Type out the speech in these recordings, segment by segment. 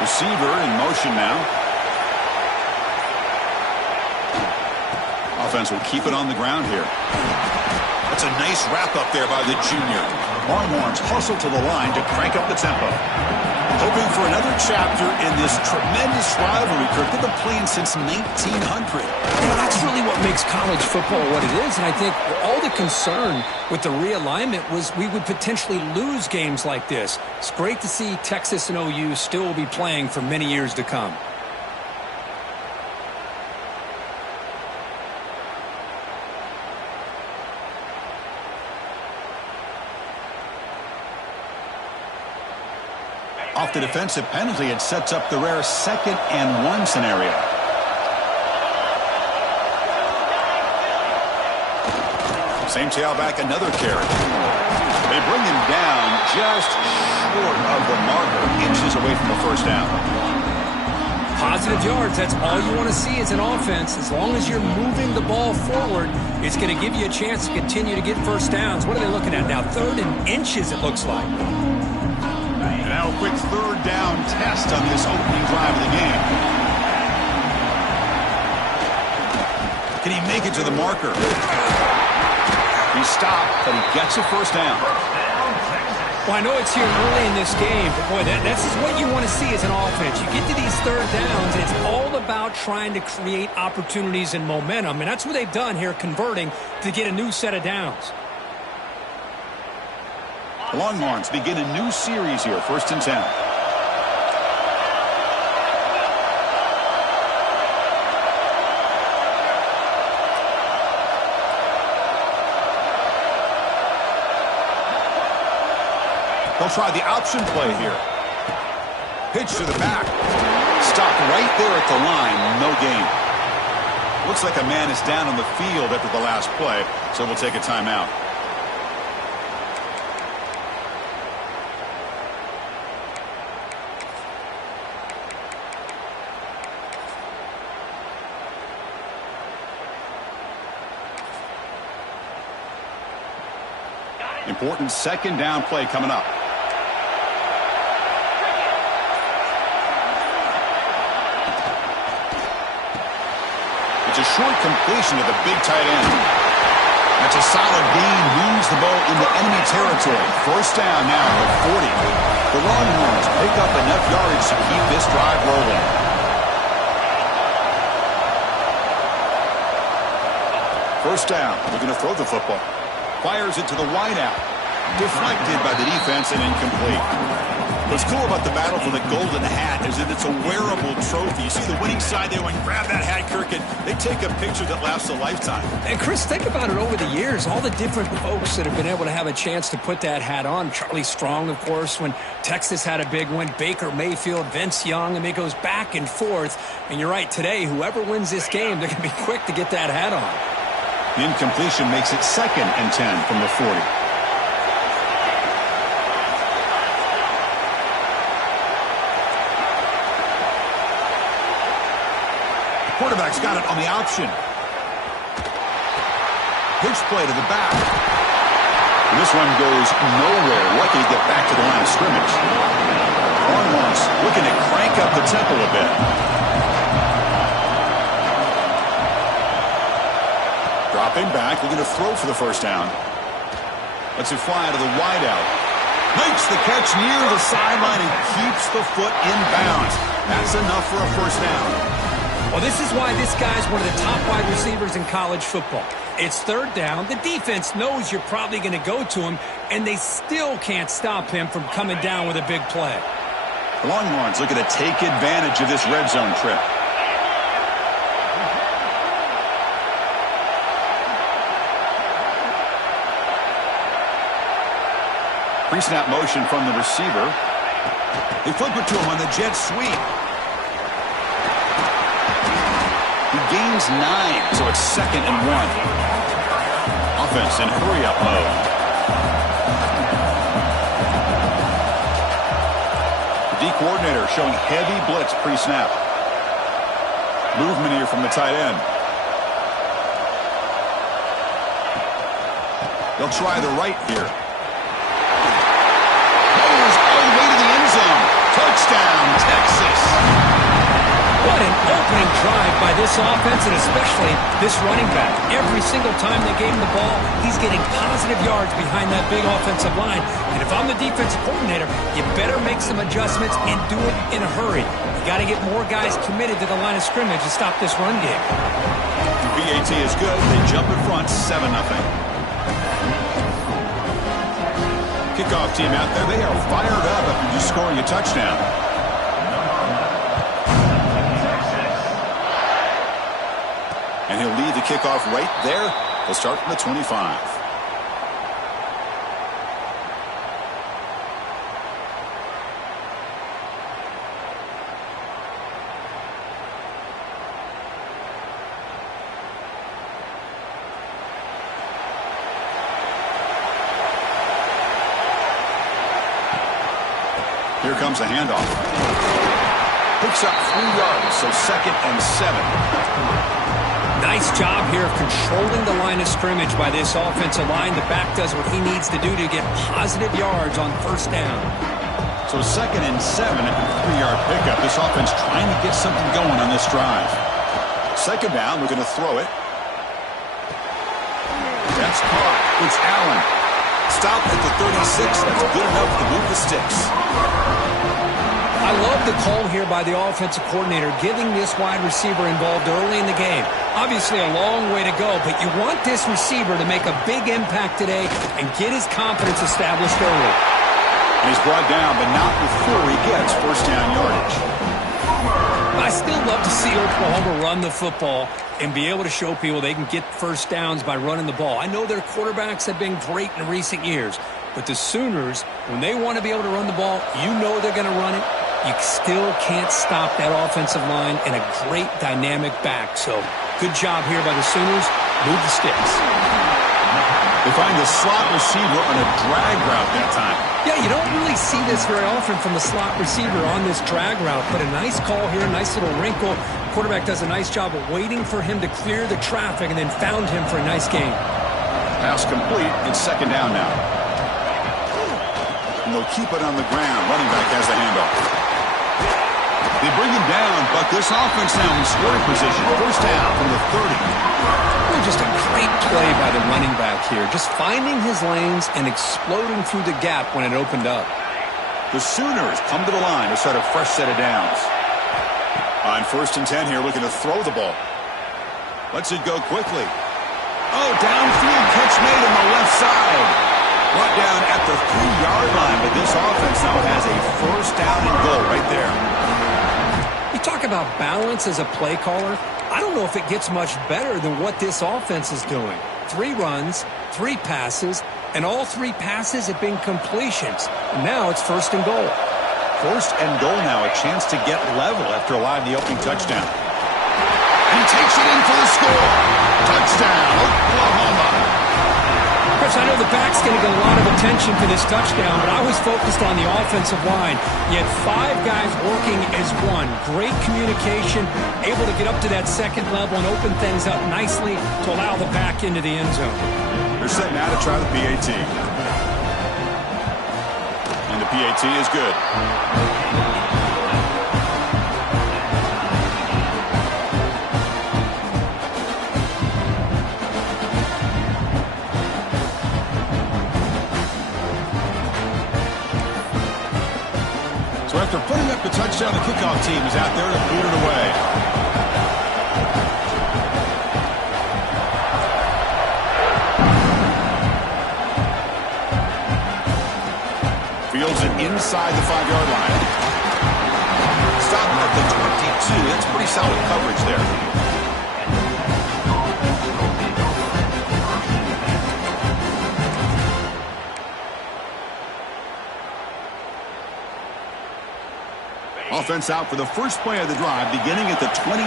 Receiver in motion now. Offense will keep it on the ground here. That's a nice wrap up there by the junior. Longhorns hustle to the line to crank up the tempo. Hoping for another chapter in this tremendous rivalry, Kirk. They've been playing since 1900. That's really what makes college football what it is. And I think all the concern with the realignment was we would potentially lose games like this. It's great to see Texas and OU still be playing for many years to come. Off the defensive penalty, it sets up the rare 2nd and 1 scenario. Same tailback, another carry. They bring him down just short of the marker, inches away from the first down. Positive yards, that's all you want to see as an offense. As long as you're moving the ball forward, it's going to give you a chance to continue to get first downs. What are they looking at now? 3rd and inches, it looks like. Now a quick 3rd down test on this opening drive of the game. Can he make it to the marker? He stopped, but he gets a first down. Well, I know it's here early in this game, but boy, this is what you want to see as an offense. You get to these 3rd downs, and it's all about trying to create opportunities and momentum, and that's what they've done here, converting to get a new set of downs. The Longhorns begin a new series here, 1st and 10. They'll try the option play here. Pitch to the back. Stopped right there at the line. No gain. Looks like a man is down on the field after the last play, so we'll take a timeout. Important 2nd down play coming up. It's a short completion to the big tight end. That's a solid gain. Moves the ball into enemy territory. First down now at 40. The Longhorns pick up enough yards to keep this drive rolling. First down. They're going to throw the football. Fires it to the wideout. Deflected by the defense and incomplete. What's cool about the battle for the golden hat is that it's a wearable trophy. You see the winning side there when you grab that hat, Kirk, and they take a picture that lasts a lifetime. And Chris, think about it over the years. All the different folks that have been able to have a chance to put that hat on. Charlie Strong, of course, when Texas had a big one. Baker Mayfield, Vince Young. I mean, it goes back and forth. And you're right, today, whoever wins this game, they're going to be quick to get that hat on. The incompletion makes it 2nd and 10 from the 40. Quarterback's got it on the option. Pitch play to the back. And this one goes nowhere. Lucky to get back to the line of scrimmage. Longhorns looking to crank up the tempo a bit. Dropping back, looking to throw for the first down. Lets it fly to the wideout. Makes the catch near the sideline and keeps the foot in bounds. That's enough for a first down. Well, this is why this guy's one of the top wide receivers in college football. It's 3rd down. The defense knows you're probably going to go to him, and they still can't stop him from coming down with a big play. The Longhorns looking to take advantage of this red zone trip. Pre-snap motion from the receiver. They flip it to him on the jet sweep. He gains 9, so it's 2nd and 1. Offense in hurry-up mode. The D coordinator showing heavy blitz pre-snap. Movement here from the tight end. They'll try the right here. Goes all the way to the end zone. Touchdown, Texas. Texas. What an opening drive by this offense, and especially this running back. Every single time they gave him the ball, he's getting positive yards behind that big offensive line. And if I'm the defensive coordinator, you better make some adjustments and do it in a hurry. You got to get more guys committed to the line of scrimmage to stop this run game. The PAT is good. They jump in front, 7-0. Kickoff team out there. They are fired up after just scoring a touchdown. And he'll lead the kickoff right there. They'll start from the 25. Here comes the handoff. Picks up 3 yards, so 2nd and 7. Nice job here of controlling the line of scrimmage by this offensive line. The back does what he needs to do to get positive yards on first down. So 2nd and 7 at the 3-yard pickup. This offense trying to get something going on this drive. 2nd down, we're going to throw it. That's caught. It's Allen. Stop at the 36. That's good enough to move the sticks. I love the call here by the offensive coordinator, giving this wide receiver involved early in the game. Obviously a long way to go, but you want this receiver to make a big impact today and get his confidence established early. And he's brought down, but not before he gets first down yardage. I still love to see Oklahoma run the football and be able to show people they can get first downs by running the ball. I know their quarterbacks have been great in recent years, but the Sooners, when they want to be able to run the ball, you know they're going to run it. You still can't stop that offensive line and a great dynamic back. So good job here by the Sooners. Move the sticks. They find the slot receiver on a drag route that time. Yeah, you don't really see this very often from the slot receiver on this drag route, but a nice call here, nice little wrinkle. Quarterback does a nice job of waiting for him to clear the traffic and then found him for a nice gain. Pass complete. It's 2nd down now. And they'll keep it on the ground. Running back has the handoff. They bring him down, but this offense now in scoring position. First down from the 30. Well, just a great play by the running back here. Just finding his lanes and exploding through the gap when it opened up. The Sooners come to the line to start a fresh set of downs. On 1st and 10 here, looking to throw the ball. Lets it go quickly. Oh, downfield catch made on the left side. Brought down at the 3-yard line, but this offense now has a first down and goal right there. You talk about balance as a play caller. I don't know if it gets much better than what this offense is doing. 3 runs, 3 passes, and all 3 passes have been completions. And now it's 1st and goal. 1st and goal now, a chance to get level after allowing the opening touchdown. And he takes it in for the score. Touchdown, Oklahoma. Chris, I know the back's going to get a lot of attention for this touchdown, but I was focused on the offensive line. You had 5 guys working as one. Great communication, able to get up to that 2nd level and open things up nicely to allow the back into the end zone. They're set now to try the PAT. And the PAT is good. After putting up the touchdown, the kickoff team is out there to boot it away. Fields it inside the 5-yard line. Stop at the 22. That's pretty solid coverage there. Offense out for the first play of the drive, beginning at the 22.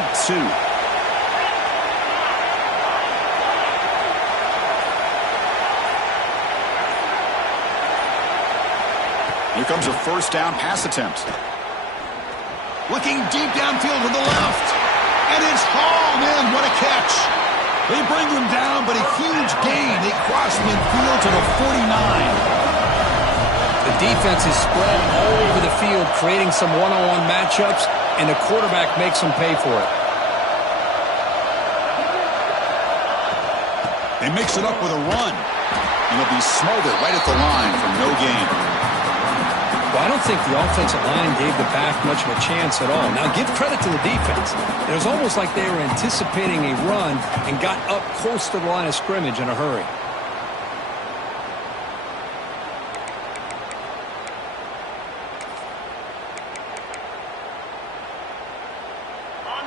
Here comes a first down pass attempt. Looking deep downfield to the left. And it's hauled in. What a catch. They bring him down, but a huge gain. They cross midfield to the 49. The defense is spread all over the field, creating some one-on-one matchups, and the quarterback makes them pay for it. They mix it up with a run. And he'll be smothered right at the line for no gain. Well, I don't think the offensive line gave the back much of a chance at all. Now, give credit to the defense. It was almost like they were anticipating a run and got up close to the line of scrimmage in a hurry.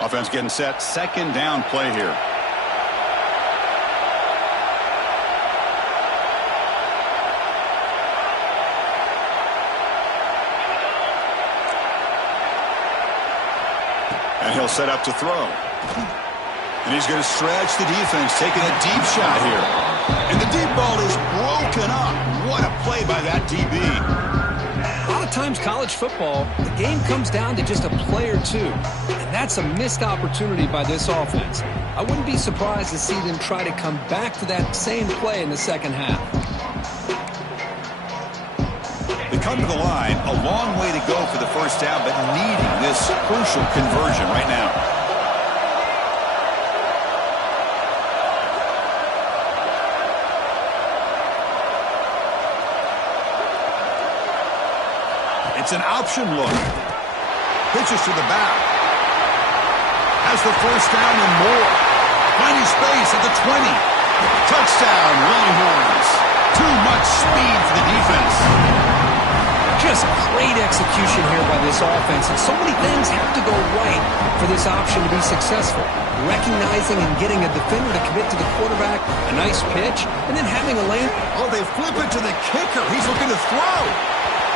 Offense getting set. Second down play here. And he'll set up to throw. And he's going to stretch the defense, taking a deep shot here. And the deep ball is broken up. What a play by that DB. A lot of times college football, the game comes down to just a play or two. And that's a missed opportunity by this offense. I wouldn't be surprised to see them try to come back to that same play in the second half. They come to the line, a long way to go for the first down, but needing this crucial conversion right now. It's an option look. Pitches to the back. Has the first down and more. Finding space at the 20. Touchdown, Longhorns. Too much speed for the defense. Just great execution here by this offense, and so many things have to go right for this option to be successful. Recognizing and getting a defender to commit to the quarterback, a nice pitch, and then having a lane. Oh, they flip it to the kicker. He's looking to throw.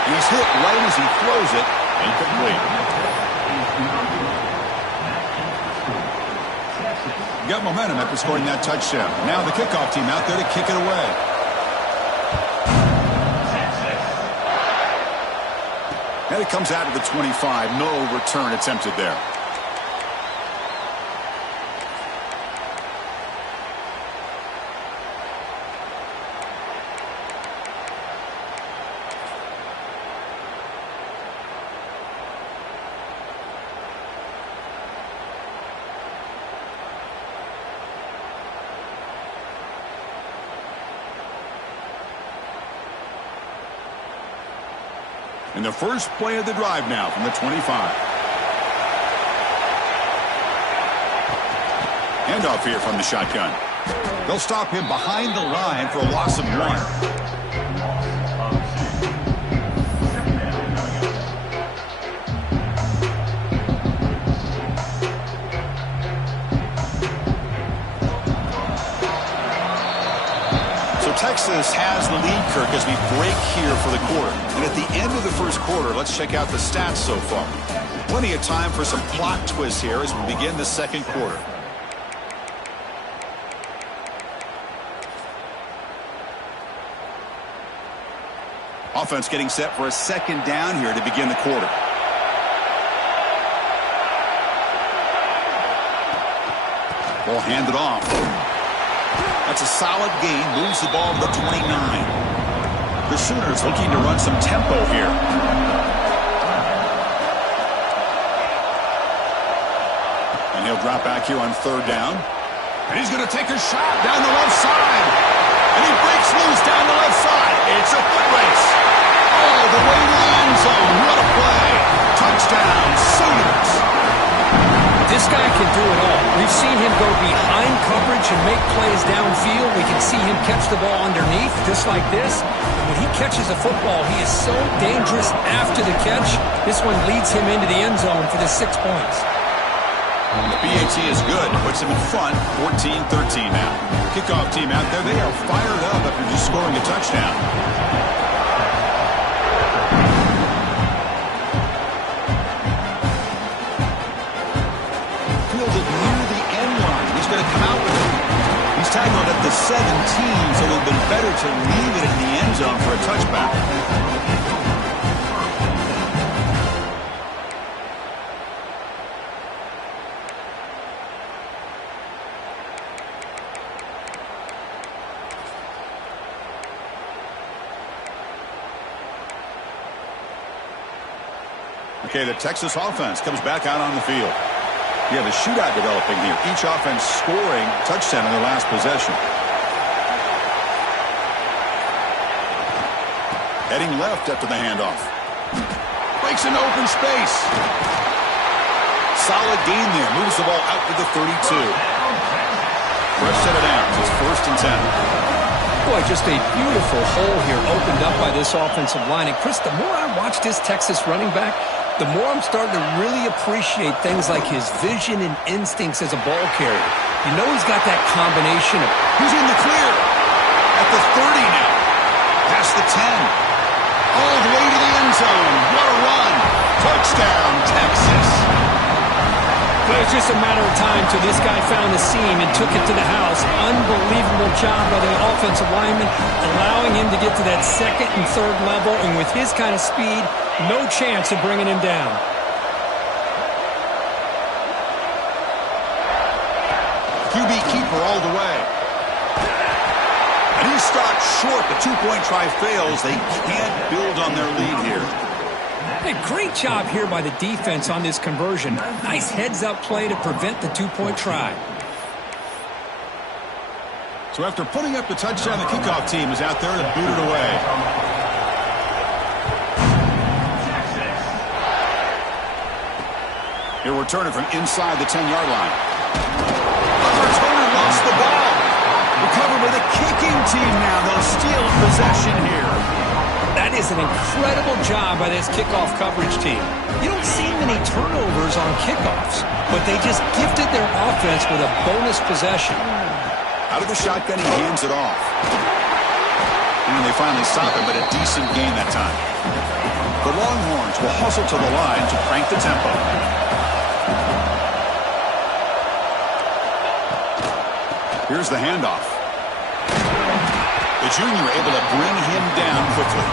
He's hit right as he throws it. Incomplete. Got momentum after scoring that touchdown. Now the kickoff team out there to kick it away. And it comes out of the 25. No return attempted there. And the first play of the drive now from the 25. Handoff here from the shotgun. They'll stop him behind the line for a loss of 1. Texas has the lead, Kirk, as we break here for the quarter. And at the end of the first quarter, let's check out the stats so far. Plenty of time for some plot twists here as we begin the second quarter. Offense getting set for a second down here to begin the quarter. Ball handed off. That's a solid gain. Moves the ball to the 29. The Sooners looking to run some tempo here. And he'll drop back here on third down. And he's going to take a shot down the left side. And he breaks loose down the left side. It's a foot race. All the way to the end zone. What a play. Touchdown, Sooners. This guy can do it all. We've seen him go behind coverage and make plays downfield. We can see him catch the ball underneath, just like this. And when he catches a football, he is so dangerous after the catch. This one leads him into the end zone for the 6 points. The PAT is good. Puts him in front, 14-13 now. Kickoff team out there. They are fired up after just scoring a touchdown. He's tackled at the 17, so it would have been better to leave it in the end zone for a touchback. Okay, the Texas offense comes back out on the field. You have a shootout developing here. Each offense scoring a touchdown in their last possession. Heading left after the handoff. Breaks into open space. Solid gain there. Moves the ball out to the 32. Fresh set of downs. It's 1st and 10. Boy, just a beautiful hole here opened up by this offensive line. And, Chris, the more I watch this Texas running back, the more I'm starting to really appreciate things like his vision and instincts as a ball carrier. You know he's got that combination of... He's in the clear. At the 30 now. Past the 10. All the way to the end zone. What a run. Touchdown, Texas. But it's just a matter of time till this guy found the seam and took it to the house. Unbelievable job by the offensive lineman, allowing him to get to that 2nd and 3rd level. And with his kind of speed, no chance of bringing him down. QB keeper all the way. And he stopped short. The 2-point try fails. They can't build on their lead here. Hey, great job here by the defense on this conversion. Nice heads-up play to prevent the 2-point try. So after putting up the touchdown, the kickoff team is out there to boot it away. He'll return it from inside the 10-yard line. The returner lost the ball. Recovered by the kicking team now. They'll steal possession here. That is an incredible job by this kickoff coverage team. You don't see many turnovers on kickoffs, but they just gifted their offense with a bonus possession. Out of the shotgun, he hands it off. And they finally stop him, but a decent gain that time. The Longhorns will hustle to the line to crank the tempo. Here's the handoff. The junior able to bring him down quickly.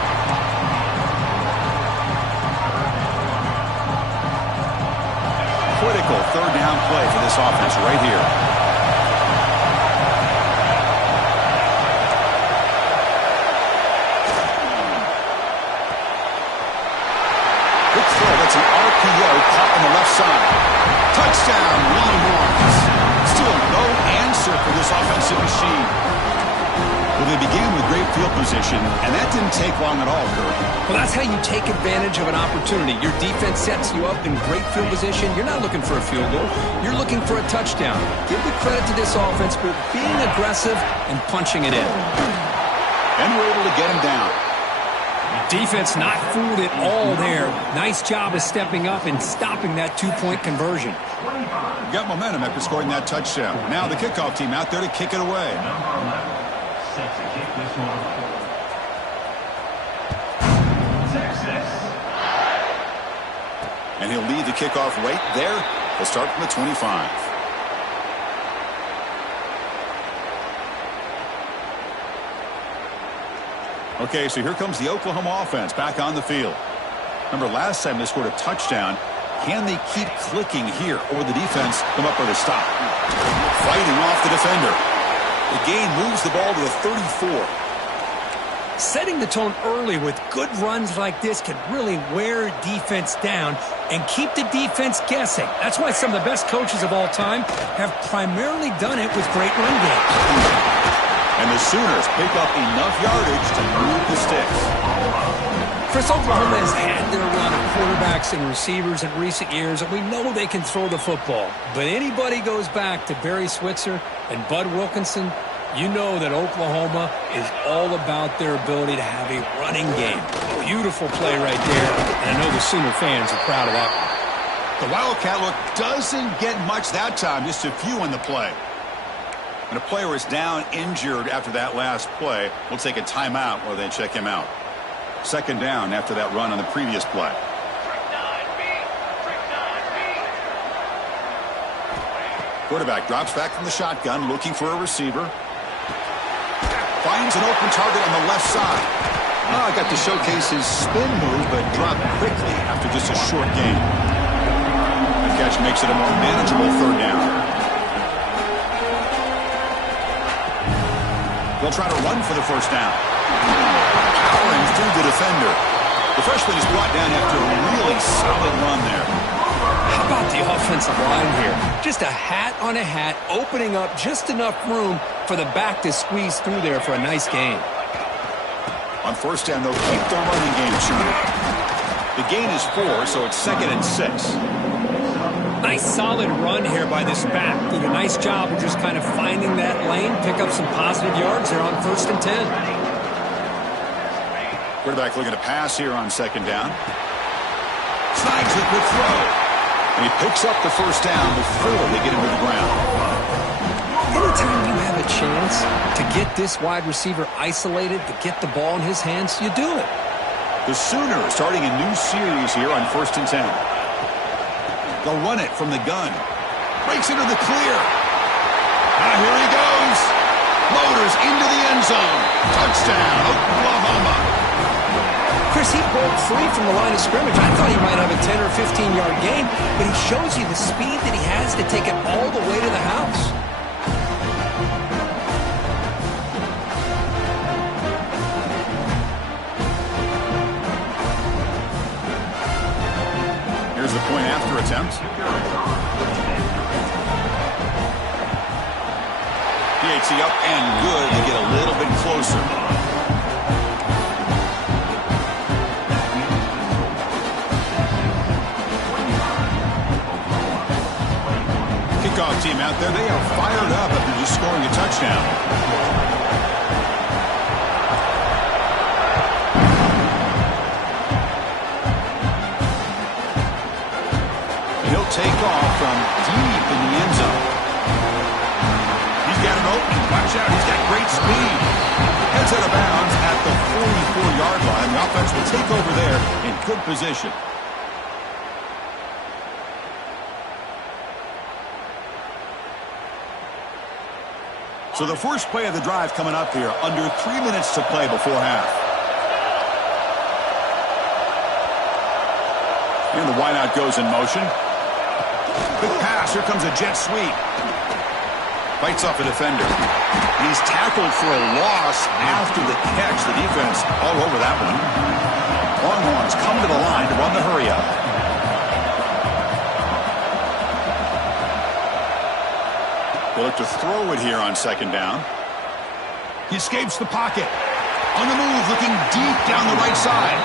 Critical 3rd down play for this offense right here. Good throw. That's an RPO caught on the left side. Touchdown, Longhorns. Still no answer for this offensive machine. Well, they began with great field position, and that didn't take long at all, Kurt. Well, that's how you take advantage of an opportunity. Your defense sets you up in great field position. You're not looking for a field goal. You're looking for a touchdown. Give the credit to this offense for being aggressive and punching it in. And we're able to get him down. Defense not fooled at all there. Nice job of stepping up and stopping that 2-point conversion. Got momentum after scoring that touchdown. Now the kickoff team out there to kick it away. Set to kick this one. Texas. And he'll lead the kickoff right there. He'll start from the 25. Okay, so here comes the Oklahoma offense back on the field. Remember last time they scored a touchdown. Can they keep clicking here, or will the defense come up with a stop? Fighting off the defender. The gain moves the ball to the 34. Setting the tone early with good runs like this can really wear defense down and keep the defense guessing. That's why some of the best coaches of all time have primarily done it with great run games. And the Sooners pick up enough yardage to move the sticks. Chris, Oklahoma has had their run of quarterbacks and receivers in recent years, and we know they can throw the football. But anybody goes back to Barry Switzer and Bud Wilkinson, you know that Oklahoma is all about their ability to have a running game. Beautiful play right there, and I know the Sooner fans are proud of that one. The Wildcat look doesn't get much that time, just a few on the play. And a player is down injured after that last play. We'll take a timeout while they check him out. 2nd down after that run on the previous play. Quarterback drops back from the shotgun, looking for a receiver. Finds an open target on the left side. Oh, got to showcase his spin move, but dropped quickly after just a short gain. The catch makes it a more manageable 3rd down. They'll try to run for the 1st down. Powering through the defender. The freshman is brought down after a really solid run there. How about the offensive line here? Just a hat on a hat, opening up just enough room for the back to squeeze through there for a nice gain. On first down, they'll keep the running game churning. The gain is 4, so it's 2nd and 6. Nice solid run here by this back. Did a nice job of just kind of finding that lane, pick up some positive yards there on 1st and 10. Quarterback looking to pass here on 2nd down. Snags it with throw. And he picks up the first down before they get him to the ground. Anytime you have a chance to get this wide receiver isolated, to get the ball in his hands, you do it. The Sooners starting a new series here on 1st and 10. They'll run it from the gun. Breaks into the clear. Now here he goes. Motors into the end zone. Touchdown, Oklahoma. Chris, he broke free from the line of scrimmage. I thought he might have a 10 or 15-yard gain, but he shows you the speed that he has to take it all the way to the house. Here's the point after attempt. PAT up and good to get a little bit closer. Kickoff team out there, they are fired up after just scoring a touchdown. He'll take off from deep in the end zone. He's got an opening. Watch out, he's got great speed. Heads out of bounds at the 44-yard line. The offense will take over there in good position. So the first play of the drive coming up here, under 3 minutes to play before half. And the wideout goes in motion. Quick pass, here comes a jet sweep. Fights off a defender. He's tackled for a loss after the catch. The defense all over that one. Longhorns come to the line to run the hurry up. They look to throw it here on 2nd down. He escapes the pocket. On the move, looking deep down the right side.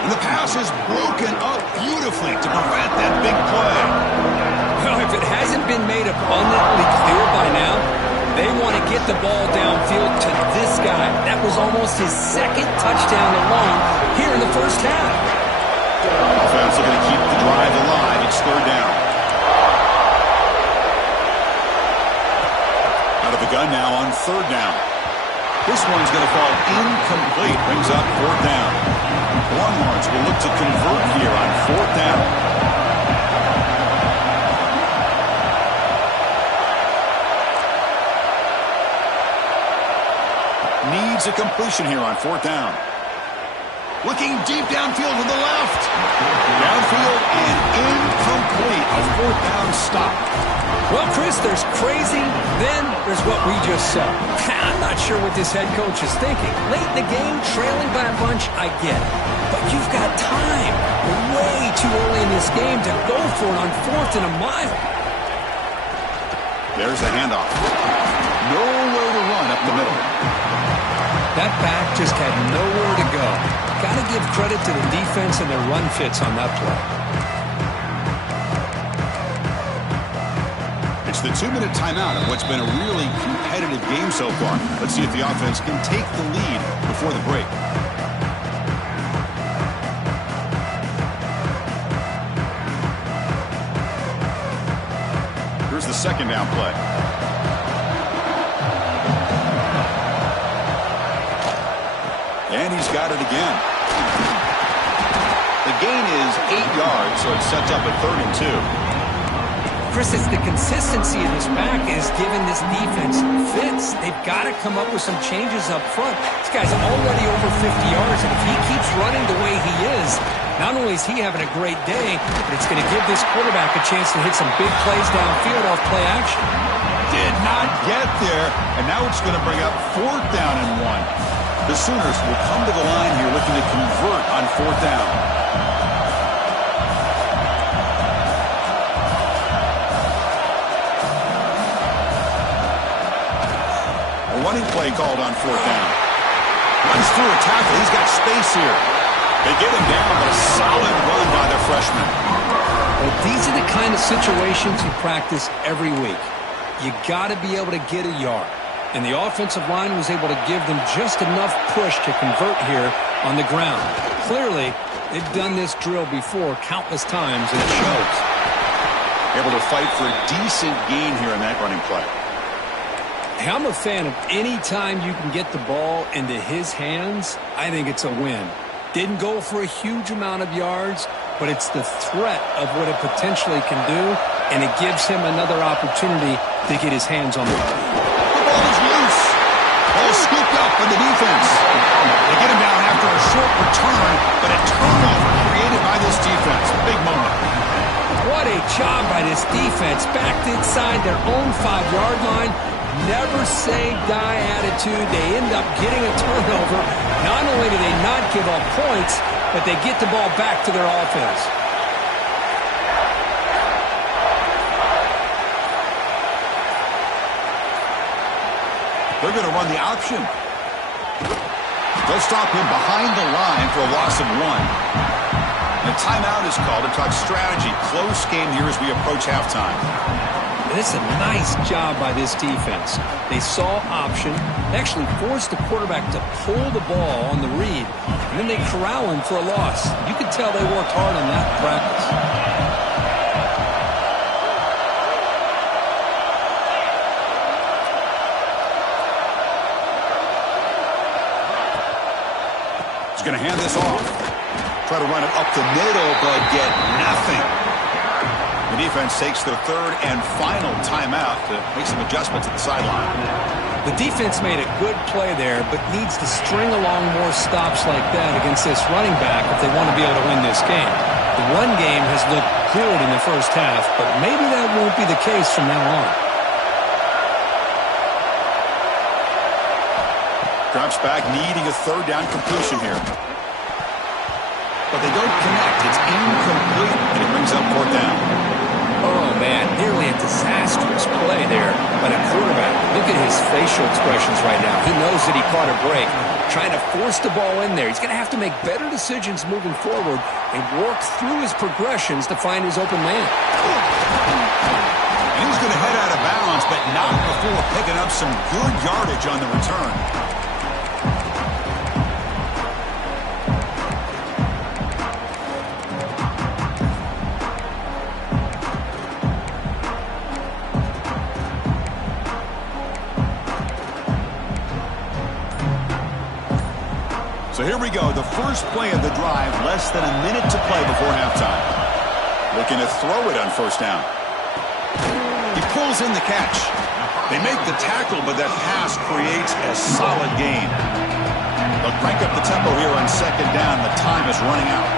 And the pass is broken up beautifully to prevent that big play. Well, if it hasn't been made abundantly clear by now, they want to get the ball downfield to this guy. That was almost his 2nd touchdown alone here in the first half. Offense looking to keep the drive alive. It's 3rd down. Out of the gun now on 3rd down. This one's going to fall incomplete. Brings up 4th down. Longhorns will look to convert here on 4th down. Needs a completion here on 4th down. Looking deep downfield to the left. Downfield and incomplete. A 4th down stop. Well, Chris, there's crazy, then there's what we just saw. I'm not sure what this head coach is thinking. Late in the game, trailing by a bunch, I get it. But you've got time. Way too early in this game to go for it on 4th and a mile. There's the handoff. Nowhere to run up the middle. That back just had nowhere to go. Got to give credit to the defense and their run fits on that play. It's the 2-minute timeout of what's been a really competitive game so far. Let's see if the offense can take the lead before the break. Here's the 2nd down play. And he's got it again. The gain is 8 yards, so it sets up a 3rd and 2. Chris, it's the consistency of this back is giving this defense fits. They've got to come up with some changes up front. This guy's already over 50 yards, and if he keeps running the way he is, not only is he having a great day, but it's going to give this quarterback a chance to hit some big plays downfield off play action. Did not get there, and now it's going to bring up 4th down and 1. The Sooners will come to the line here looking to convert on 4th down. called on fourth down. Runs through a tackle. He's got space here. They get him down, but a solid run by the freshman. Well, these are the kind of situations you practice every week. You got to be able to get a yard. And the offensive line was able to give them just enough push to convert here on the ground. Clearly, they've done this drill before countless times, and it shows. Able to fight for a decent gain here in that running play. Hey, I'm a fan of any time you can get the ball into his hands. I think it's a win. Didn't go for a huge amount of yards, but it's the threat of what it potentially can do, and it gives him another opportunity to get his hands on the ball. The ball is loose. Ball scooped up by the defense. They get him down after a short return, but a turnover created by this defense. Big moment. What a job by this defense. Backed inside their own 5-yard line. Never say die attitude. They end up getting a turnover. Not only do they not give up points, but they get the ball back to their offense. They're going to run the option. They'll stop him behind the line for a loss of 1. The timeout is called to talk strategy. Close game here as we approach halftime. This is a nice job by this defense. They saw option, they actually forced the quarterback to pull the ball on the read, and then they corral him for a loss. You could tell they worked hard on that in practice. He's going to hand this off. Try to run it up the middle, but get nothing. The defense takes their third and final timeout to make some adjustments at the sideline. The defense made a good play there, but needs to string along more stops like that against this running back if they want to be able to win this game. The run game has looked good in the first half, but maybe that won't be the case from now on. Drops back, needing a third down completion here. But they don't connect. It's incomplete, and it brings up fourth down. Oh, man, nearly a disastrous play there by the quarterback. Look at his facial expressions right now. He knows that he caught a break, trying to force the ball in there. He's going to have to make better decisions moving forward and work through his progressions to find his open man. And he's going to head out of bounds, but not before picking up some good yardage on the return. So here we go, the first play of the drive, less than a minute to play before halftime. Looking to throw it on first down. He pulls in the catch. They make the tackle, but that pass creates a solid gain. They'll crank up the tempo here on second down. The time is running out.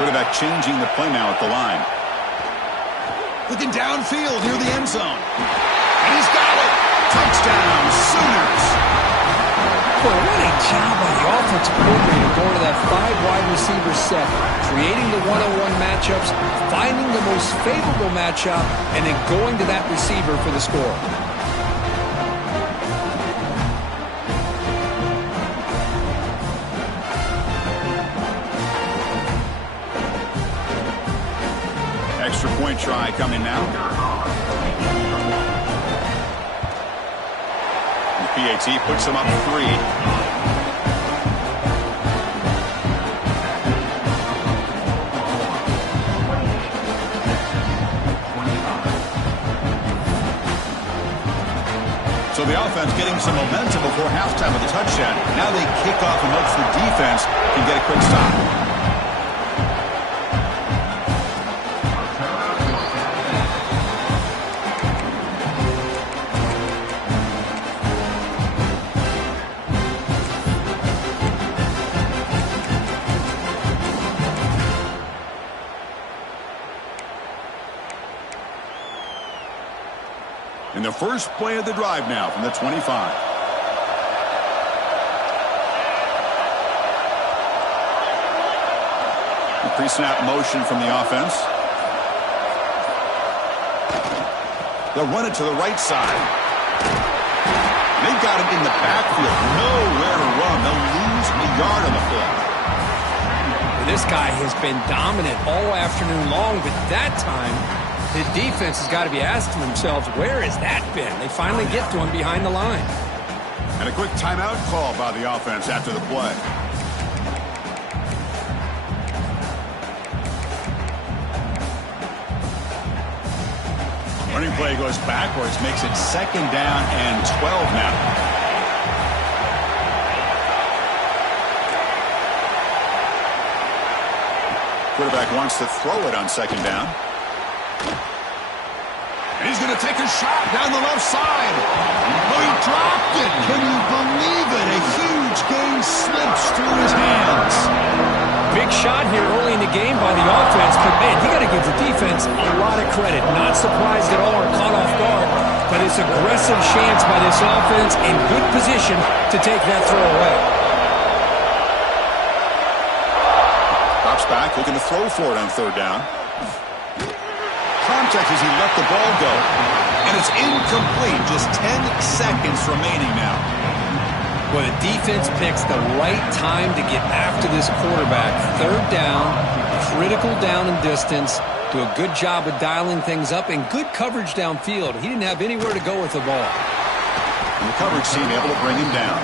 Quarterback changing the play now at the line. Looking downfield near the end zone. And he's got it. Touchdown, Sooners. Boy, what a job by the offensive coordinator going to that 5-wide receiver set, creating the one-on-one matchups, finding the most favorable matchup, and then going to that receiver for the score. Extra point try coming now. PAT puts them up 3. So the offense getting some momentum before halftime with a touchdown. Now they kick off and hopes the defense can get a quick stop. The first play of the drive now from the 25. The pre-snap motion from the offense. They'll run it to the right side. They got him in the backfield. Nowhere to run. They'll lose a yard on the play. This guy has been dominant all afternoon long, but that time, the defense has got to be asking themselves, where has that been? They finally get to him behind the line. And a quick timeout call by the offense after the play. Running play goes backwards, makes it 2nd down and 12 now. Quarterback wants to throw it on 2nd down. And he's going to take a shot down the left side. Oh, he dropped it. Can you believe it? A huge gain slips through his hands. Big shot here early in the game by the offense, but man, you got to give the defense a lot of credit. Not surprised at all or caught off guard, but it's aggressive chance by this offense in good position to take that throw away. Drops back, looking to throw for it on 3rd down. Contact as he let the ball go. And it's incomplete. Just 10 seconds remaining now. Well, the defense picks the right time to get after this quarterback. 3rd down, critical down and distance. Do a good job of dialing things up and good coverage downfield. He didn't have anywhere to go with the ball. And the coverage team able to bring him down.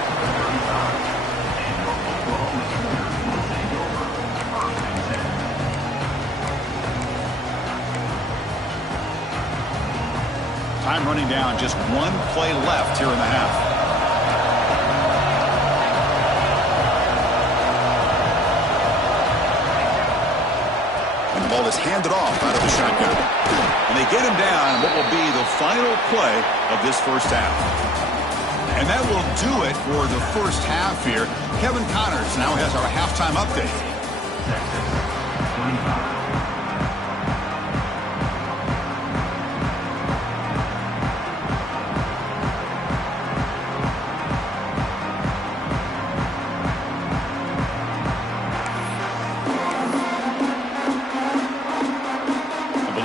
Time running down. Just 1 play left here in the half. Ball is handed off out of the shotgun. And they get him down in what will be the final play of this first half. And that will do it for the first half here. Kevin Connors now has our halftime update.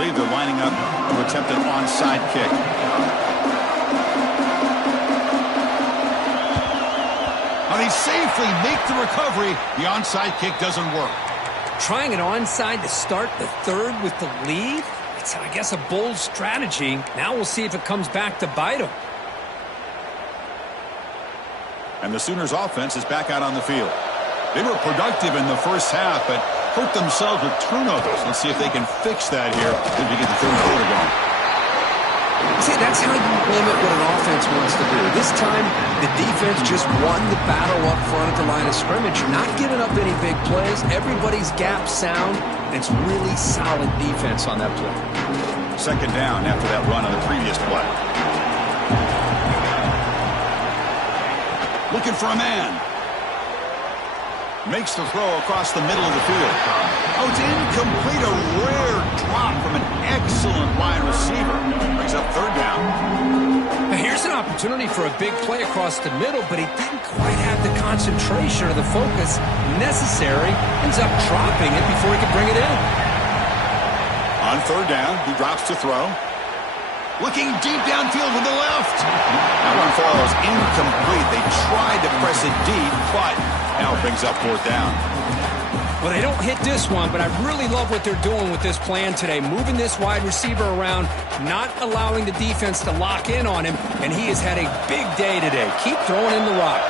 They're lining up to attempt an onside kick. Now they safely make the recovery. The onside kick doesn't work. Trying an onside to start the 3rd with the lead? It's, I guess, a bold strategy. Now we'll see if it comes back to bite them. And the Sooners offense is back out on the field. They were productive in the first half, but hurt themselves with turnovers. Let's see if they can fix that here as we get the 3rd quarter going. See, that's how you limit what an offense wants to do. This time, the defense just won the battle up front at the line of scrimmage. You're not giving up any big plays. Everybody's gap sound. It's really solid defense on that play. 2nd down after that run on the previous play. Looking for a man. Makes the throw across the middle of the field. Oh, it's incomplete. A rare drop from an excellent wide receiver. Brings up 3rd down. Now here's an opportunity for a big play across the middle, but he didn't quite have the concentration or the focus necessary. Ends up dropping it before he could bring it in. On 3rd down, he drops to throw. Looking deep downfield with the left. That one falls incomplete. They tried to press it deep, but now it brings up 4th down. Well, they don't hit this one, but I really love what they're doing with this plan today. Moving this wide receiver around, not allowing the defense to lock in on him, and he has had a big day today. Keep throwing in the rock.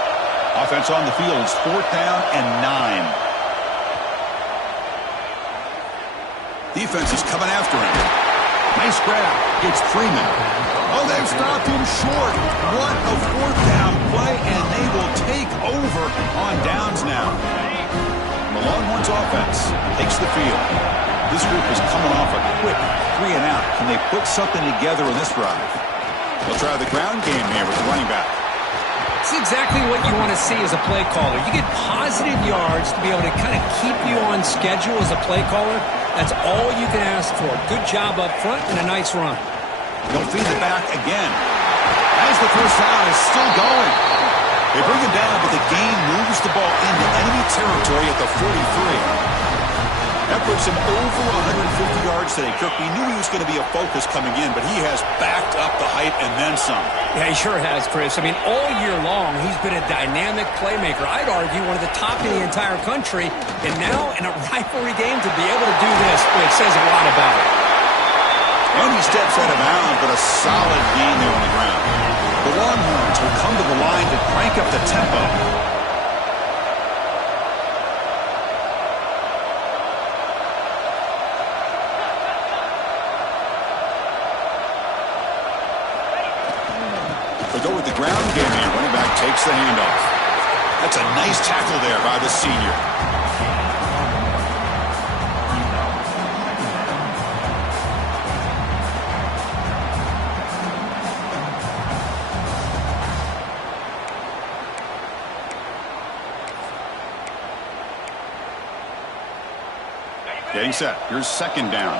Offense on the field is 4th down and 9. Defense is coming after him. Nice grab. It's Freeman. Oh, they've stopped him short. What a 4th down play, and they will take over on downs now. The Longhorns offense takes the field. This group is coming off a quick 3 and out. Can they put something together in this drive? They'll try the ground game here with the running back. It's exactly what you want to see as a play caller. You get positive yards to be able to kind of keep you on schedule as a play caller. That's all you can ask for. Good job up front and a nice run. They'll feed it back again. As the first down is still going. They bring him down, but the gain moves the ball into enemy territory at the 43. That puts him over 150 yards today. Kirk, we knew he was going to be a focus coming in, but he has backed up the hype and then some. Yeah, he sure has, Chris. I mean, all year long, he's been a dynamic playmaker. I'd argue one of the top in the entire country. And now in a rivalry game to be able to do this, it says a lot about it. And he steps out of bounds, but a solid gain there on the ground. The Longhorns will come to the line to crank up the tempo. They go with the ground game here. Running back takes the handoff. That's a nice tackle there by the senior. Getting set. Here's second down.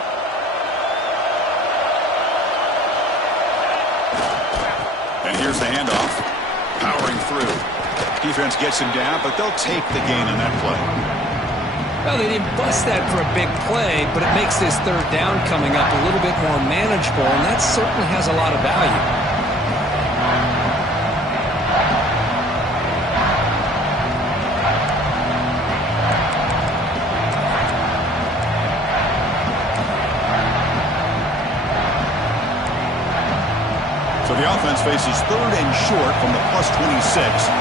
And here's the handoff. Powering through. Defense gets him down, but they'll take the gain on that play. Well, they didn't bust that for a big play, but it makes this third down coming up a little bit more manageable, and that certainly has a lot of value. So the offense faces third and short from the plus 26.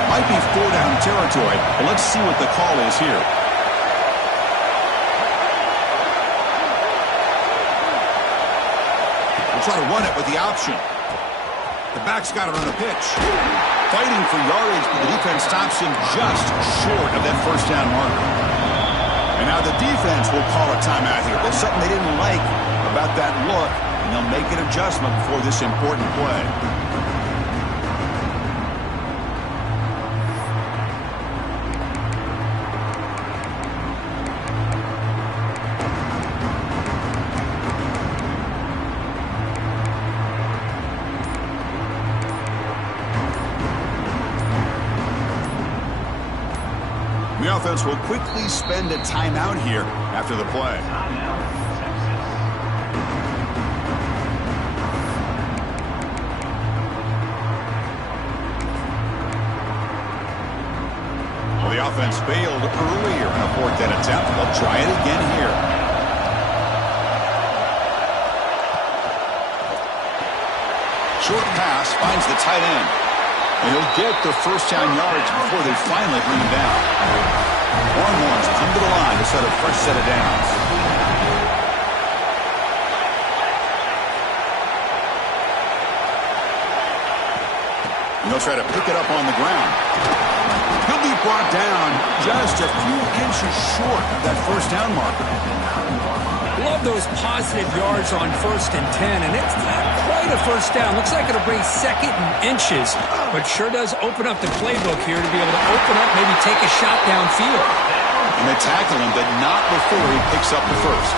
Might be four-down territory, but let's see what the call is here. We'll try to run it with the option. The back's got to run a pitch. Fighting for yardage, but the defense stops him just short of that first down marker. And now the defense will call a timeout here. There's something they didn't like about that look. And they'll make an adjustment before this important play. The offense will quickly spend a timeout here after the play. The offense failed earlier in a fourth down attempt. They'll try it again here. Short pass finds the tight end. And he'll get the first down yards before they finally bring him down. Longhorns come to the line to set a fresh set of downs. And they'll try to pick it up on the ground. He'll be brought down just a few inches short of that first down marker. Love those positive yards on 1st and 10, and it's not quite a first down. Looks like it'll bring second and inches, but sure does open up the playbook here to be able to open up, maybe take a shot downfield. And they tackle him, but not before he picks up the first.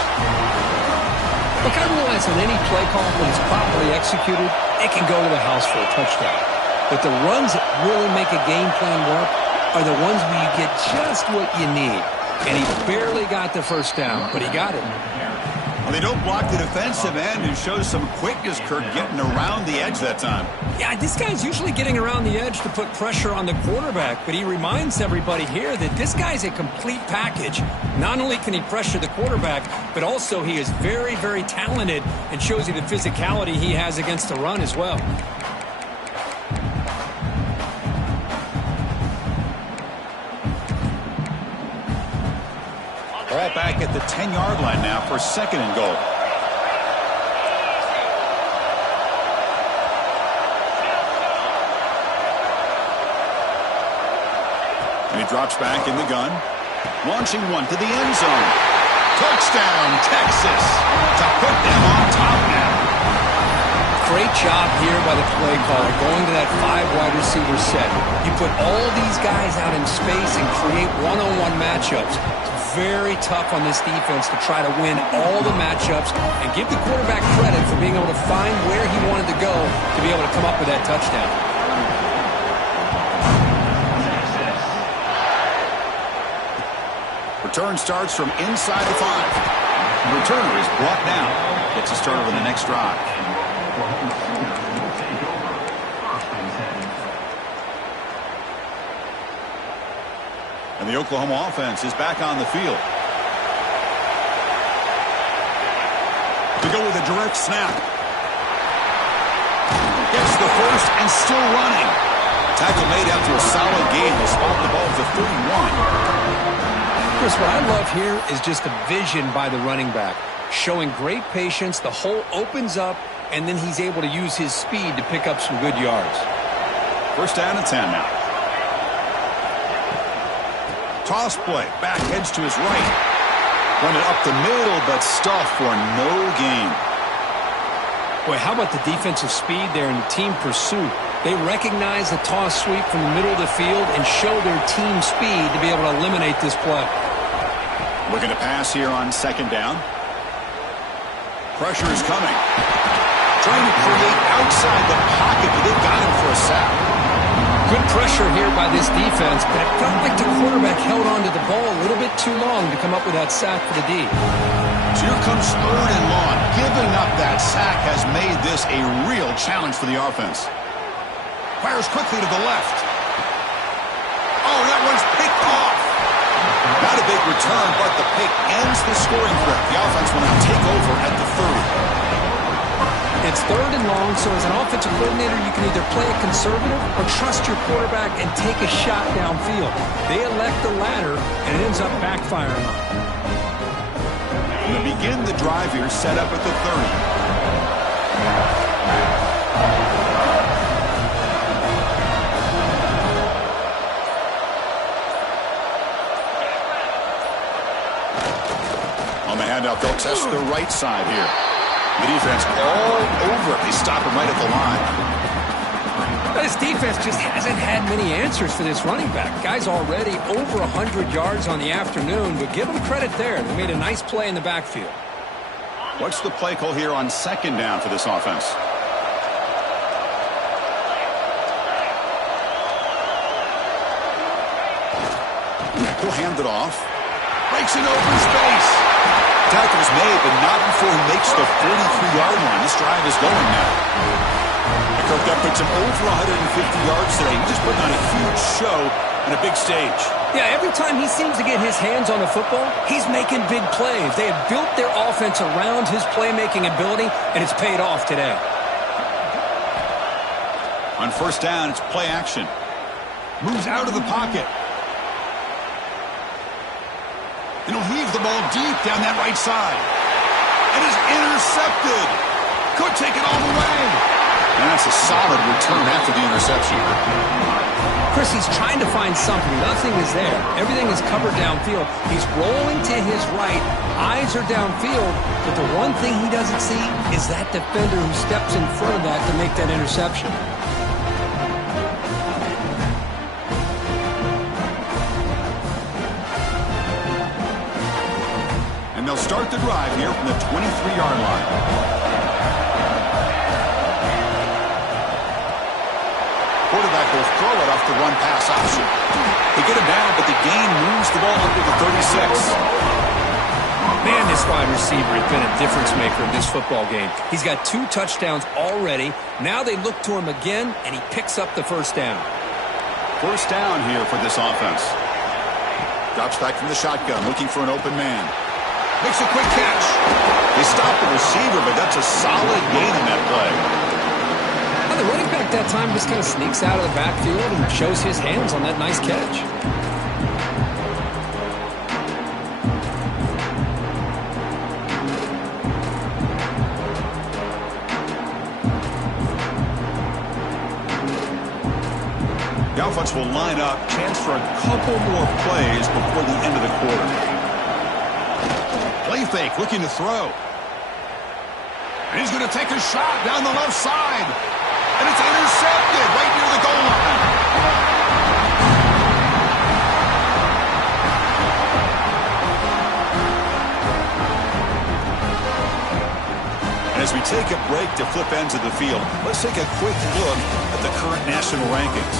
Look, I realize on any play call, when it's properly executed, it can go to the house for a touchdown. But the runs that really make a game plan work are the ones where you get just what you need. And he barely got the first down, but he got it. Well, they don't block the defensive end and shows some quickness, Kirk, getting around the edge that time. Yeah, this guy's usually getting around the edge to put pressure on the quarterback, but he reminds everybody here that this guy's a complete package. Not only can he pressure the quarterback, but also he is very, very talented and shows you the physicality he has against the run as well. Ball back at the 10-yard line now for second and goal. And he drops back in the gun. Launching one to the end zone. Touchdown, Texas, to put them on top now. Great job here by the play caller, going to that 5-wide receiver set. You put all these guys out in space and create one-on-one matchups. Very tough on this defense to try to win all the matchups and give the quarterback credit for being able to find where he wanted to go to be able to come up with that touchdown. Return starts from inside the 5. The returner is brought down. Gets a start on the next drive. And the Oklahoma offense is back on the field. To go with a direct snap. Gets the first and still running. Tackle made after a solid gain. They spot the ball to 31. Chris, what I love here is just the vision by the running back. Showing great patience. The hole opens up, and then he's able to use his speed to pick up some good yards. First down and 10 now. Toss play. Back heads to his right. Run it up the middle, but stuffed for no gain. Boy, how about the defensive speed there in the team pursuit? They recognize the toss sweep from the middle of the field and show their team speed to be able to eliminate this play. Looking to pass here on second down. Pressure is coming. Trying to create outside the pocket, but they've got him for a sack. Good pressure here by this defense, but it felt like the quarterback held on to the ball a little bit too long to come up with that sack for the D. So here comes third and long. Giving up that sack has made this a real challenge for the offense. Fires quickly to the left. Oh, that one's picked off. Not a big return, but the pick ends the scoring threat. The offense will now take over at the 30. It's third and long, so as an offensive coordinator, you can either play it conservative or trust your quarterback and take a shot downfield. They elect the latter, and it ends up backfiring on them. To begin the drive here, set up at the 30. On the handout, they'll test the right side here. The defense all over it. They stop him right at the line. This defense just hasn't had many answers for this running back. Guy's already over 100 yards on the afternoon, but give him credit there. They made a nice play in the backfield. What's the play call here on second down for this offense? He'll hand it off. Breaks in open space. Tackle's made, but not before he makes the 43-yard line. This drive is going now. Kirk, that puts him over 150 yards today. He just put on a huge show on a big stage. Yeah, every time he seems to get his hands on the football, he's making big plays. They have built their offense around his playmaking ability, and it's paid off today. On first down, it's play action. Moves out of the pocket. And he'll heave the ball deep down that right side. It is intercepted. Could take it all the way. And that's a solid return after the interception. Chris, he's trying to find something. Nothing is there. Everything is covered downfield. He's rolling to his right. Eyes are downfield. But the one thing he doesn't see is that defender who steps in front of that to make that interception. And they'll start the drive here from the 23-yard line. Quarterback will throw it off the run-pass option. They get him down, but the gain moves the ball under the 36. Man, this wide receiver has been a difference maker in this football game. He's got 2 touchdowns already. Now they look to him again, and he picks up the first down. First down here for this offense. Drops back from the shotgun, looking for an open man. Makes a quick catch. They stop the receiver, but that's a solid gain in that play. The running back that time just kind of sneaks out of the backfield and shows his hands on that nice catch. The offense will line up, chance for a couple more plays before the end of the quarter. Play fake, looking to throw. And he's going to take a shot down the left side. And it's intercepted right near the goal line. And as we take a break to flip ends of the field, let's take a quick look at the current national rankings.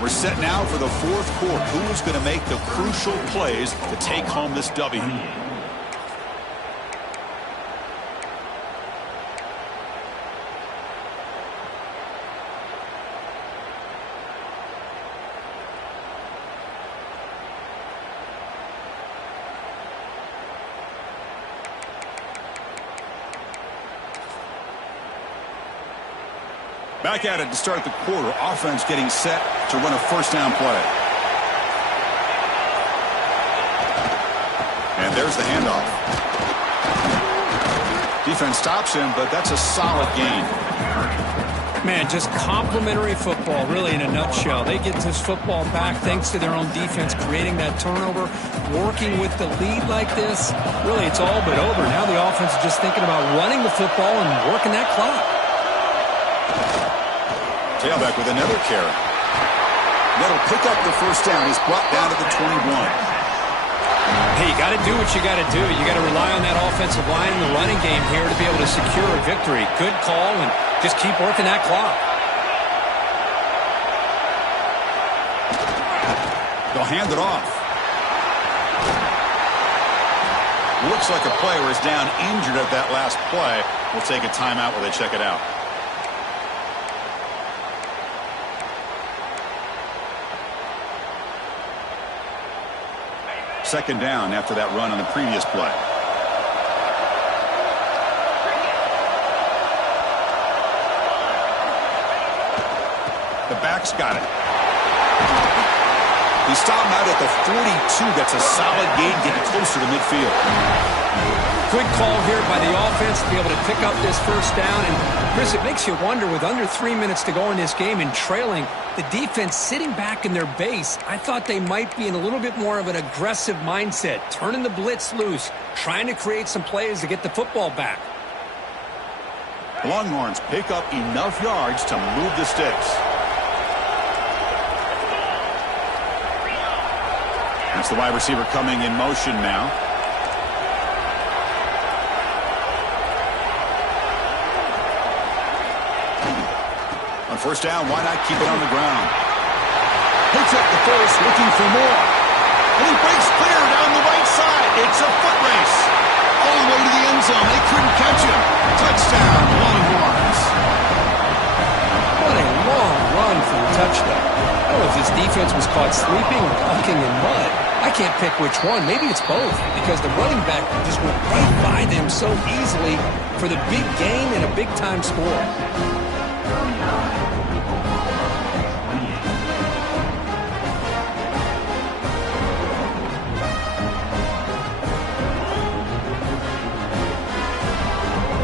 We're set now for the fourth quarter. Who is going to make the crucial plays to take home this W? Back at it to start the quarter. Offense getting set to run a first down play. And there's the handoff. Defense stops him, but that's a solid gain. Man, just complimentary football, really, in a nutshell. They get this football back thanks to their own defense, creating that turnover, working with the lead like this. Really, it's all but over. Now the offense is just thinking about running the football and working that clock. Tailback with another carry. That'll pick up the first down. He's brought down to the 21. Hey, you got to do what you got to do. You got to rely on that offensive line and the running game here to be able to secure a victory. Good call, and just keep working that clock. They'll hand it off. Looks like a player is down injured at that last play. We'll take a timeout while they check it out. Second down after that run on the previous play. The back's got it. He stopped him out at the 42. That's a solid gain, getting closer to midfield. Good call here by the offense to be able to pick up this first down. And, Chris, it makes you wonder, with under 3 minutes to go in this game and trailing, the defense sitting back in their base, I thought they might be in a little bit more of an aggressive mindset, turning the blitz loose, trying to create some plays to get the football back. Longhorns pick up enough yards to move the sticks. That's the wide receiver coming in motion now. On first down, why not keep it on the ground? Picks up the first, looking for more. And he breaks clear down the right side. It's a foot race. All the way to the end zone. They couldn't catch him. Touchdown, Longhorns. What a long run for the touchdown. I don't know if this defense was caught sleeping or walking in mud. I can't pick which one. Maybe it's both, because the running back just went right by them so easily for the big gain and a big-time score.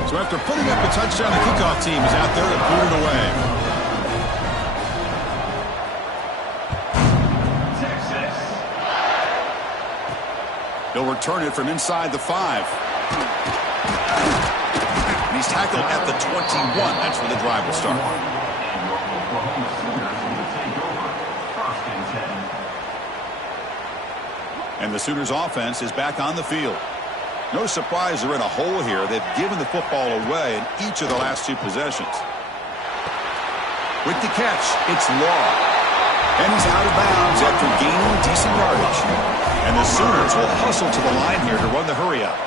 So after putting up a touchdown, the kickoff team is out there to boot it away. He'll return it from inside the 5. And he's tackled at the 21. That's where the drive will start. And the Sooners offense is back on the field. No surprise they're in a hole here. They've given the football away in each of the last 2 possessions. With the catch, it's Law. And he's out of bounds after gaining decent yardage. And the Sooners will hustle to the line here to run the hurry-up.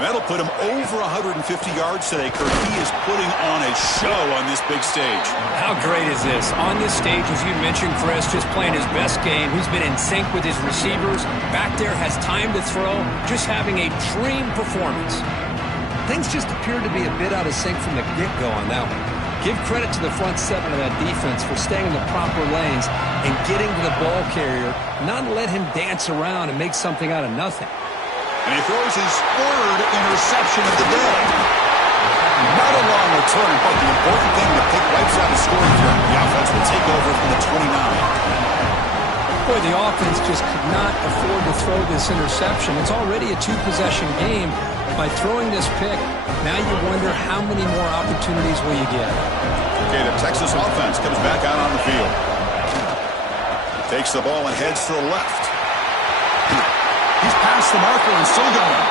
That'll put him over 150 yards today, Kirk. He is putting on a show on this big stage. How great is this? On this stage, as you mentioned, Chris, just playing his best game. He's been in sync with his receivers. Back there, has time to throw. Just having a dream performance. Things just appear to be a bit out of sync from the get-go on that one. Give credit to the front 7 of that defense for staying in the proper lanes and getting to the ball carrier, not let him dance around and make something out of nothing. And he throws his 3rd interception of the day. Not a long return, but the important thing to pick wipes out a scoring drive. The offense will take over from the 29. Boy, the offense just could not afford to throw this interception. It's already a 2-possession game. By throwing this pick, now you wonder how many more opportunities will you get. Okay, the Texas offense comes back out on the field. Takes the ball and heads to the left. He's past the marker and still going.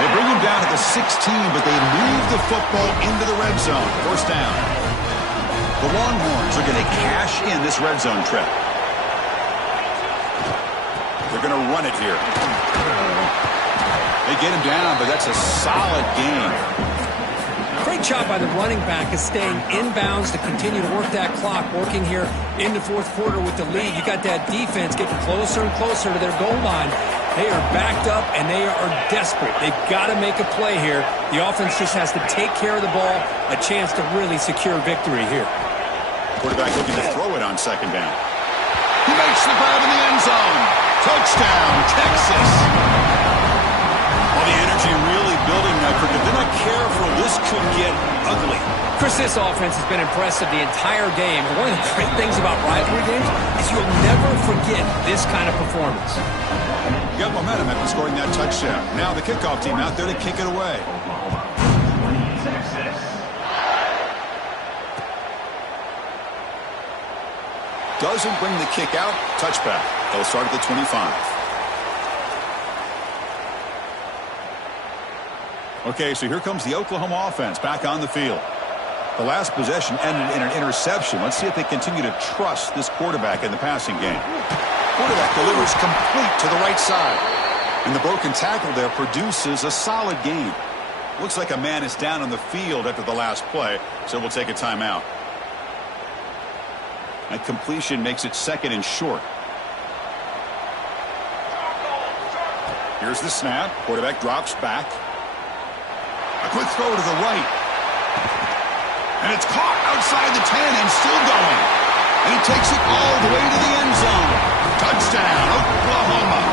They bring him down to the 16, but they move the football into the red zone. First down. The Longhorns are going to cash in this red zone trip. going to run it here. They get him down, but that's a solid gain. Great job by the running back of staying inbounds to continue to work that clock, working here in the fourth quarter with the lead. You got that defense getting closer and closer to their goal line. They are backed up, and they are desperate. They've got to make a play here. The offense just has to take care of the ball, a chance to really secure victory here. Quarterback looking to throw it on second down. He makes the grab in the end zone. Touchdown, Texas. Well, the energy really building that cricket. They're not careful. This could get ugly. Chris, this offense has been impressive the entire game. And one of the great things about rivalry games is you'll never forget this kind of performance. You got momentum after scoring that touchdown. Now the kickoff team out there to kick it away. Doesn't bring the kick out. Touchback. They'll start at the 25. Okay, so here comes the Oklahoma offense back on the field. The last possession ended in an interception. Let's see if they continue to trust this quarterback in the passing game. Quarterback delivers complete to the right side. And the broken tackle there produces a solid gain. Looks like a man is down on the field after the last play, so we'll take a timeout. That completion makes it second and short. Here's the snap. Quarterback drops back. A quick throw to the right. And it's caught outside the 10 and still going. And he takes it all the way to the end zone. Touchdown, Oklahoma.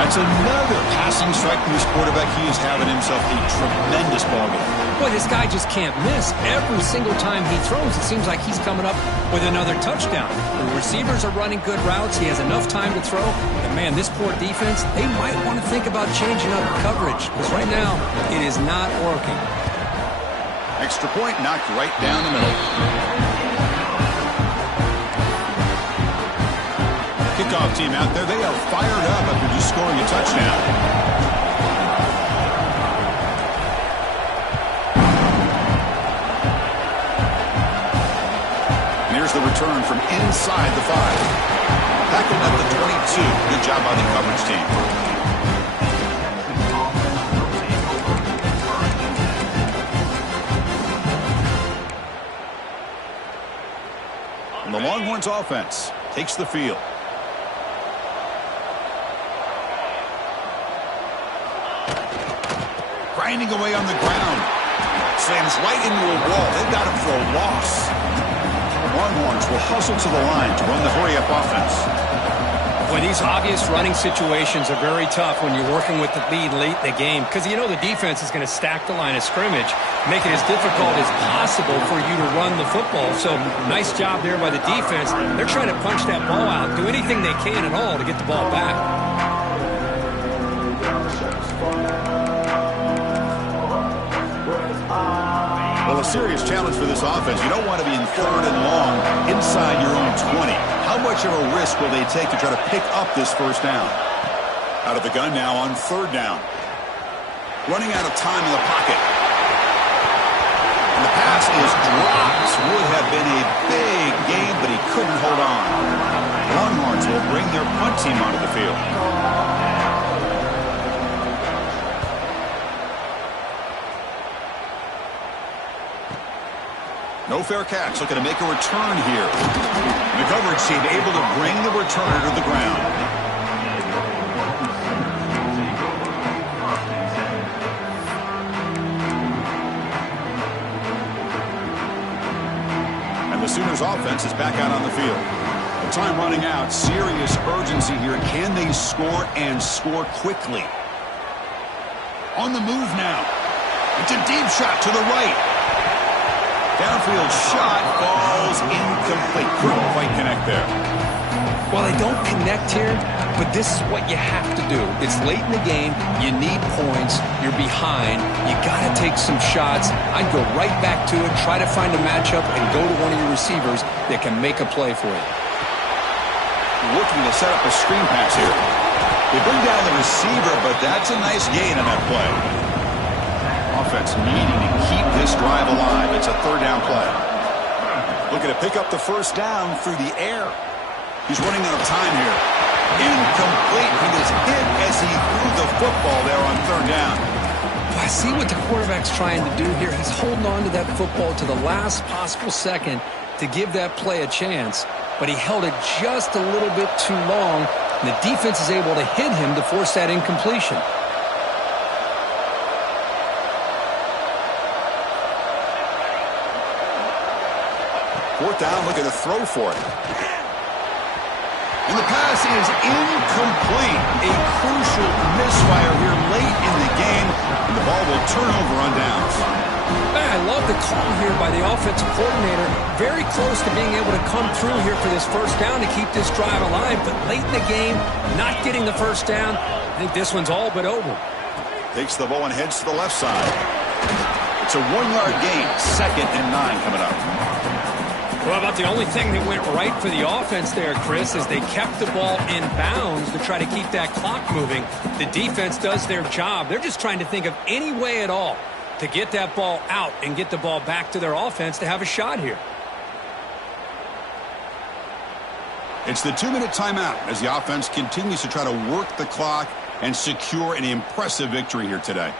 That's another passing strike from this quarterback. He is having himself a tremendous ballgame. Boy, this guy just can't miss. Every single time he throws, it seems like he's coming up with another touchdown. The receivers are running good routes. He has enough time to throw. And, man, this poor defense, they might want to think about changing up coverage because right now it is not working. Extra point knocked right down the middle. Kickoff team out there. They are fired up after just scoring a touchdown. Here's the return from inside the 5. Tackled at the 22. Good job by the coverage team. And the Longhorns offense takes the field. Grinding away on the ground. Slams right into a wall. They've got him for a loss. Longhorns will hustle to the line to run the hurry-up offense. Well, these obvious running situations are very tough when you're working with the lead late in the game because you know the defense is going to stack the line of scrimmage, make it as difficult as possible for you to run the football. So, nice job there by the defense. They're trying to punch that ball out, do anything they can at all to get the ball back. Well, a serious challenge for this offense. You don't want to be in third and long inside your own 20. How much of a risk will they take to try to pick up this first down? Out of the gun now on third down. Running out of time in the pocket. And the pass is dropped. Would have been a big game, but he couldn't hold on. Longhorns will bring their punt team onto the field. No fair catch, looking to make a return here. The coverage team able to bring the returner to the ground. And the Sooners offense is back out on the field. The time running out, serious urgency here. Can they score and score quickly? On the move now. It's a deep shot to the right. Downfield shot falls incomplete. Couldn't quite connect there. Well, they don't connect here, but this is what you have to do. It's late in the game. You need points. You're behind. You got to take some shots. I'd go right back to it, try to find a matchup, and go to one of your receivers that can make a play for you. Looking to set up a screen pass here. They bring down the receiver, but that's a nice gain on that play. Offense needing to keep this drive alive. It's a third down play. Looking to pick up the first down through the air. He's running out of time here. Incomplete. He was hit as he threw the football there on third down. I see what the quarterback's trying to do here. He's holding on to that football to the last possible second to give that play a chance, but he held it just a little bit too long, and the defense is able to hit him to force that incompletion. Fourth down, looking to throw for it. And the pass is incomplete. A crucial misfire here late in the game, and the ball will turn over on downs. Man, I love the call here by the offensive coordinator. Very close to being able to come through here for this first down to keep this drive alive, but late in the game, not getting the first down. I think this one's all but over. Takes the ball and heads to the left side. It's a 1-yard gain. 2nd and 9 coming up. Well, about the only thing that went right for the offense there, Chris, is they kept the ball in bounds to try to keep that clock moving. The defense does their job. They're just trying to think of any way at all to get that ball out and get the ball back to their offense to have a shot here. It's the 2-minute timeout as the offense continues to try to work the clock and secure an impressive victory here today.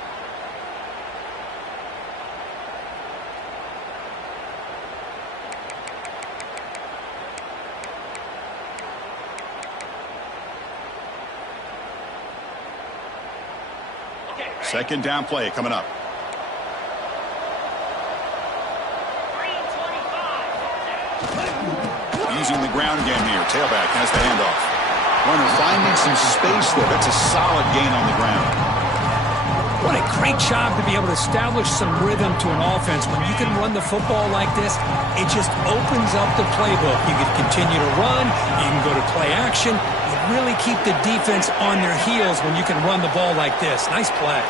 Second down play coming up. Using the ground game here. Tailback has the handoff. Runner finding some space there. That's a solid gain on the ground. What a great job to be able to establish some rhythm to an offense. When you can run the football like this, it just opens up the playbook. You can continue to run. You can go to play action. You really keep the defense on their heels when you can run the ball like this. Nice play.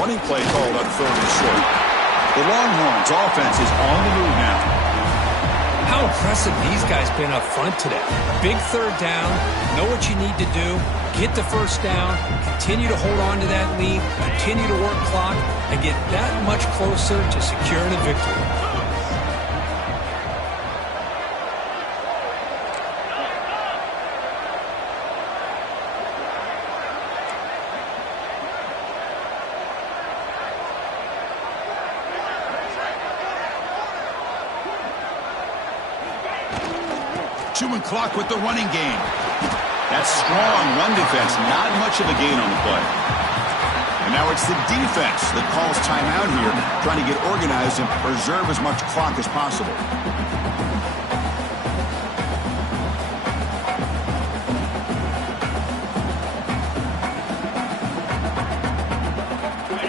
Running play called on 3rd and short. The Longhorns offense is on the move now. How impressive these guys been up front today. Big 3rd down, know what you need to do, get the first down, continue to hold on to that lead, continue to work clock, and get that much closer to securing a victory. Chewing clock with the running game. That's strong run defense. Not much of a gain on the play. And now it's the defense that calls timeout here, trying to get organized and preserve as much clock as possible.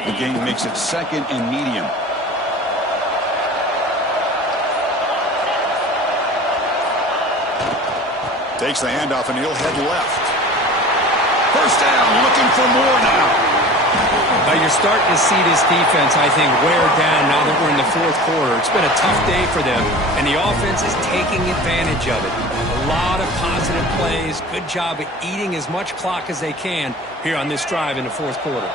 The game makes it 2nd and medium. Takes the handoff and he'll head left. First down, looking for more now. You're starting to see this defense, I think, wear down now that we're in the 4th quarter. It's been a tough day for them, and the offense is taking advantage of it. A lot of positive plays. Good job of eating as much clock as they can here on this drive in the 4th quarter.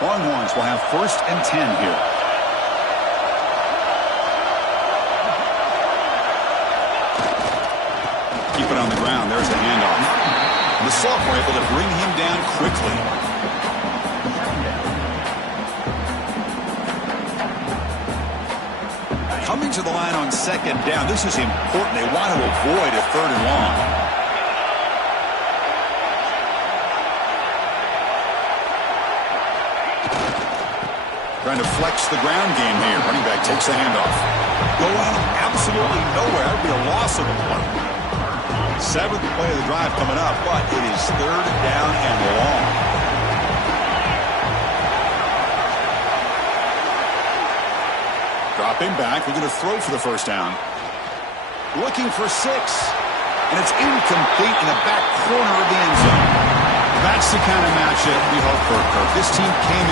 Longhorns will have 1st and 10 here. Keep it on the ground. There's the handoff. The sophomore able to bring him down quickly. Coming to the line on 2nd down. This is important. They want to avoid a 3rd and long. Trying to flex the ground game here. Running back takes the handoff. Going absolutely nowhere. That would be a loss of the play. 7th play of the drive coming up, but it is 3rd down and long. Dropping back, we're going to throw for the first down. Looking for 6, and it's incomplete in the back corner of the end zone. That's the kind of matchup we hope for, Kirk. This team came in